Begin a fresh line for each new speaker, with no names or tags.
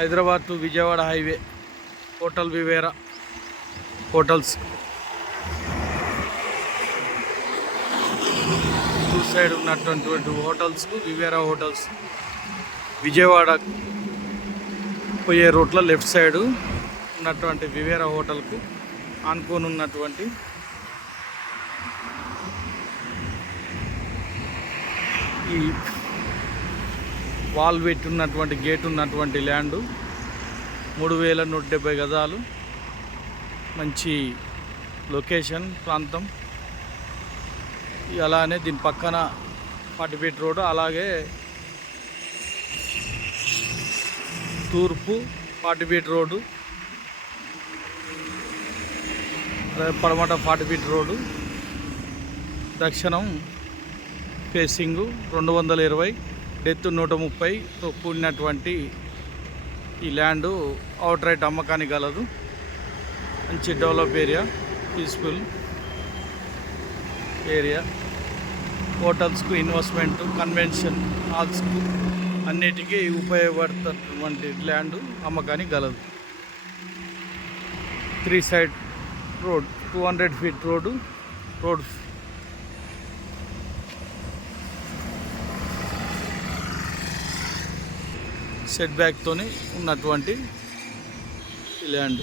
Hyderabad to Vijayawada highway. Hotel Vivera. Hotels. Two side ఉన్నటువంటి హోటల్స్కు Vivera hotels. Vijayawada పోయే రూట్లో లెఫ్ట్ సైడ్ ఉన్నటువంటి వివేరా హోటల్కు ఆనుకొని ఉన్నటువంటి ఈ వాల్ పెట్టి ఉన్నటువంటి గేట్ ఉన్నటువంటి ల్యాండు మూడు వేల నూట డెబ్బై గజాలు. మంచి లొకేషన్ ప్రాంతం. అలానే దీని పక్కన పాటిపేట రోడ్డు అలాగే తూర్పు పాటిపేట రోడ్డు. అలాగే పడమట పాటిపేట రోడ్డు. దక్షిణం ఫేసింగు రెండు వందల ఇరవై. డెత్ నూట ముప్పైతో కూడినటువంటి ఈ ల్యాండ్ అవుట్ రైట్ అమ్మకానికి గలదు. మంచి డెవలప్ ఏరియా పీస్ఫుల్ ఏరియా. హోటల్స్కు ఇన్వెస్ట్మెంట్ కన్వెన్షన్ హాల్స్కు అన్నిటికీ ఉపయోగపడుతున్నటువంటి ల్యాండ్ అమ్మకానికి గలదు. Three side road two hundred feet road road set బ్యాక్తో ఉన్నటువంటి ల్యాండ్.